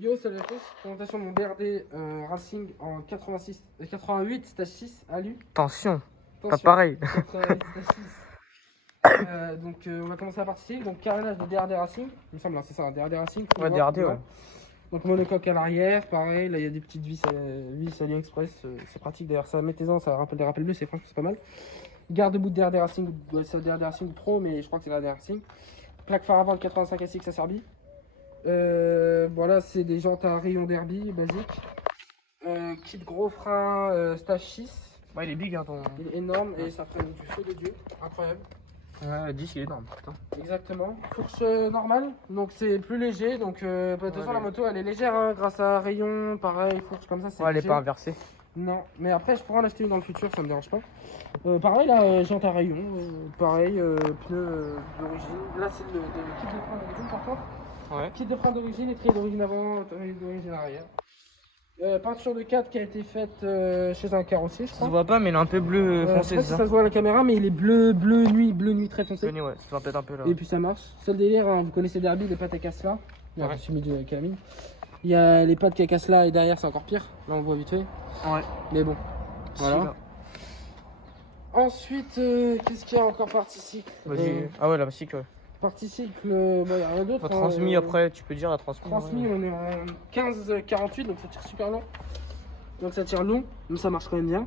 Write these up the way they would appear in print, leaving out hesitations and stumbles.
Yo, salut à tous. Présentation de mon BRD Racing en 88 stage 6 alu. Attention, pas Attention, pareil. 88 stage 6. On va commencer la partie civique. Donc carénage de DRD Racing, il me semble, hein, c'est ça, un DRD Racing. Ouais, DRD, ouais. Donc monocoque à l'arrière, pareil. Là il y a des petites vis AliExpress, c'est pratique d'ailleurs. Ça mettez-en, ça rappelle des rappels bleus, c'est franchement c'est pas mal. Garde-boue de DRD Racing, c'est DRD Racing Pro, mais je crois que c'est la DRD Racing. Plaque phare avant le 85 SX à Serbie. Voilà, c'est des jantes à rayon derby basique. Kit gros frein stage 6. Ouais, il est big, hein, ton. Il est énorme et ça freine du feu de Dieu. Incroyable. Ouais, le disque il est énorme, putain. Exactement. Fourche normale, donc c'est plus léger. Donc de toute façon, la moto elle est légère hein, grâce à rayon, pareil, fourche comme ça. Ouais, elle est pas inversée. Non, mais après je pourrais en acheter une dans le futur, ça me dérange pas. Pareil, là, jante à rayon, pareil, pneu d'origine. Là, c'est le kit de frein d'origine par contre. Ouais. Kit de frein d'origine, étrier d'origine avant, étrier d'origine arrière. Peinture de 4 qui a été faite chez un carrossier, je Ça crois. se voit pas, mais il est un peu bleu Je sais foncé, pas c'est si ça. ça se voit à la caméra, mais il est bleu nuit très foncé. Ouais, ça va peut-être un peu là. Et puis ça marche. C'est le délire, hein, vous connaissez Derby, les pattes à casse là. Là, Ouais. je suis mis de calamine. Il y a les pattes qui cassent là et derrière c'est encore pire. Là on le voit vite fait. Ouais. Mais bon, voilà. Celui-là. Ensuite, qu'est-ce qu'il y a encore partie cycle Vas-y. Ah ouais, la cycle, ouais. Partie cycle, il n'y a rien d'autre. La transmis, après, tu peux dire la transmis. Transmis, ouais. on est en 15-48, donc ça tire super long. Donc ça tire long, mais ça marche quand même bien.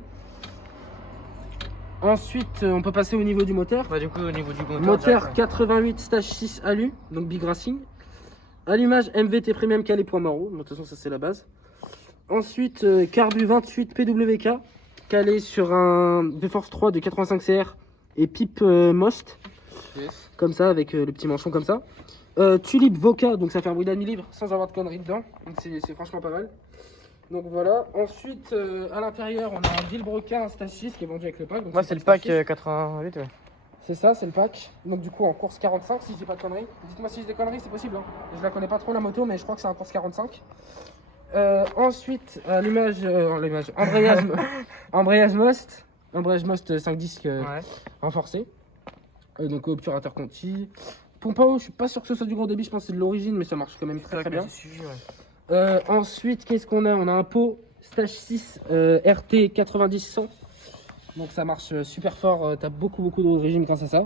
Ensuite, on peut passer au niveau du moteur. Bah, du coup, au niveau du moteur. Moteur direct, 88 stage 6 alu, donc Big Racing. Allumage MVT Premium calé point Maro, de toute façon ça c'est la base. Ensuite, carbu 28 PWK, calé sur un de force 3 de 85 CR et pipe Most, ouais. Yes. comme ça, avec le petit manchon comme ça. Tulip Voca, donc ça fait un bruit d'admi libre sans avoir de conneries dedans, donc c'est franchement pas mal. Donc voilà, ensuite à l'intérieur on a un Villebrequin stage 6 qui est vendu avec le pack. Donc Ouais, c'est le pack 88, ouais. c'est ça, c'est le pack. Donc du coup en course 45 si je dis pas de conneries. Dites-moi si je dis des conneries, c'est possible. Hein. Je la connais pas trop la moto, mais je crois que c'est en course 45. Ensuite, embrayage, embrayage Most 5 disques Ouais. renforcé. Donc obturateur Conti. Pompe à eau, je suis pas sûr que ce soit du gros débit, je pense que c'est de l'origine, mais ça marche quand même très bien. Ensuite, qu'est-ce qu'on a? On a un pot stage 6 RT 90-100. Donc ça marche super fort, t'as beaucoup de régime grâce à ça.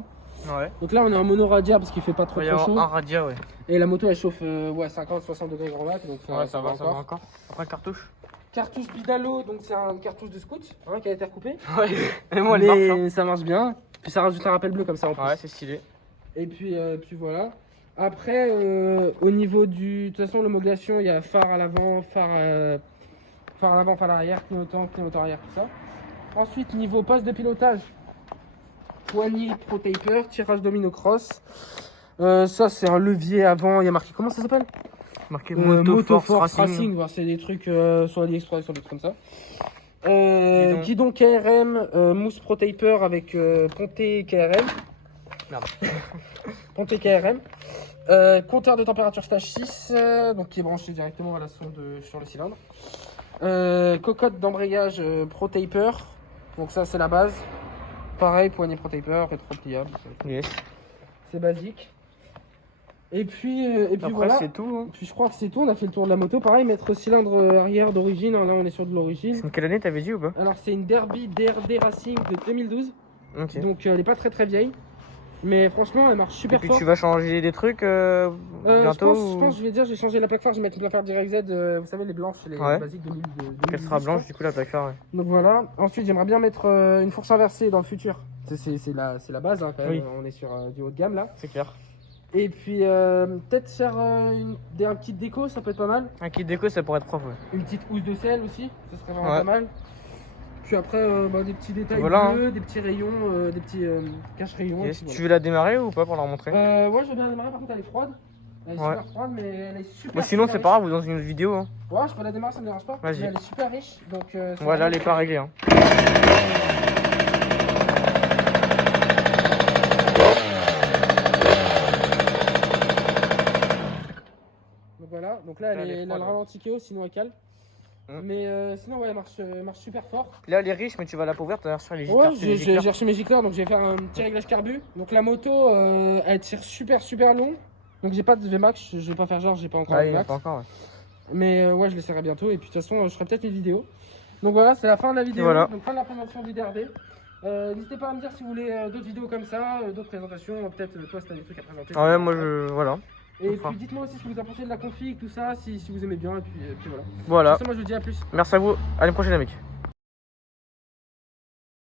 Ouais. Donc là on est en mono radia parce qu'il fait pas trop Il y a chaud. un radia, ouais. Et la moto elle chauffe 50-60 degrés grand max, donc Ouais, ça va encore. Après, cartouche. Cartouche Bidalo, donc c'est un cartouche de scout hein, qui a été recoupé. Ouais. Et moi, elle marche, hein. Mais ça marche bien. Puis ça rajoute un rappel bleu comme ça en plus. Ouais, c'est stylé. Et puis voilà. Après, au niveau du. De toute façon, l'homologation, il y a phare à l'avant, phare à l'arrière, clignotant, clignotant arrière, tout ça. Ensuite, niveau poste de pilotage, poignée pro taper, tirage domino cross. Ça, c'est un levier avant. Il y a marqué comment ça s'appelle? Marqué Moto Force Racing. Voilà, c'est des trucs sur AliExpress, sur des trucs comme ça. Guidon. Guidon KRM, mousse pro taper avec ponté KRM. Merde. Ponté KRM. Compteur de température stage 6, donc qui est branché directement à la sonde sur le cylindre. Cocotte d'embrayage Pro Taper, donc ça c'est la base. Pareil, poignée Pro Taper, rétro-pliable. Yes. C'est basique. Et puis Après, voilà. c'est tout, hein. Puis je crois que c'est tout, on a fait le tour de la moto. Pareil, mettre cylindre arrière d'origine, là on est sur de l'origine. C'est quelle année t'avais dit ou pas? Alors c'est une Derby DRD Racing de 2012, Ok. donc elle est pas très vieille. Mais franchement, elle marche Et super puis fort. tu vas changer des trucs bientôt je pense, je vais dire, je vais changer la plaque phare, je vais mettre une plaque phare Direct Z, vous savez, les blanches, les Ouais. basiques de 2000. Elle sera blanche du coup la plaque phare, ouais. Donc voilà. Ensuite, j'aimerais bien mettre une fourche inversée dans le futur. C'est la base, hein, quand même. Oui. On est sur du haut de gamme là. C'est clair. Et puis peut-être faire un kit déco, ça peut être pas mal. Un kit déco ça pourrait être propre, ouais. Une petite housse de sel aussi, ça serait vraiment Ouais. pas mal. Puis après, des petits détails Voilà, bleus, des petits rayons, des petits cache-rayons. Yes. et puis Tu veux la démarrer ou pas pour leur montrer? Ouais, je veux bien démarrer, par contre elle est froide. Elle est Ouais. super froide, mais elle est super. Moi sinon super c'est riche. pas grave ou dans une autre vidéo, hein. Ouais, je peux la démarrer, ça me dérange pas. Vas-y. Mais elle est super riche, donc. C'est Ouais, là elle vraiment- est pas réglée, hein. Donc voilà, donc là Là, elle est elle a froide, le ouais. ralenti KO, sinon elle cale. Mais sinon, ouais, elle marche super fort. Là elle est riche mais tu vas l'appauvrir, t'as reçu les Ouais, gicleurs. j'ai reçu mes gicleurs, donc je vais faire un petit réglage carbu. Donc la moto, elle tire super long. Donc j'ai pas de VMAX, je vais pas faire genre, j'ai pas encore Ouais, de il y a VMAX. pas encore, ouais. Mais ouais, je l'essaierai bientôt. Et puis de toute façon, je ferai peut-être une vidéo. Donc voilà, c'est la fin de la vidéo. Voilà. Donc fin de la présentation du DRD. N'hésitez pas à me dire si vous voulez d'autres vidéos comme ça, d'autres présentations. Peut-être toi, si t'as des trucs à présenter. Ah ouais, moi je. Voilà. Et on fera. puis dites-moi aussi ce que vous en pensez de la config, tout ça, si vous aimez bien. Et puis voilà. Voilà. Sur ce, moi je vous dis à plus. Merci à vous. À l'année prochaine, les mecs.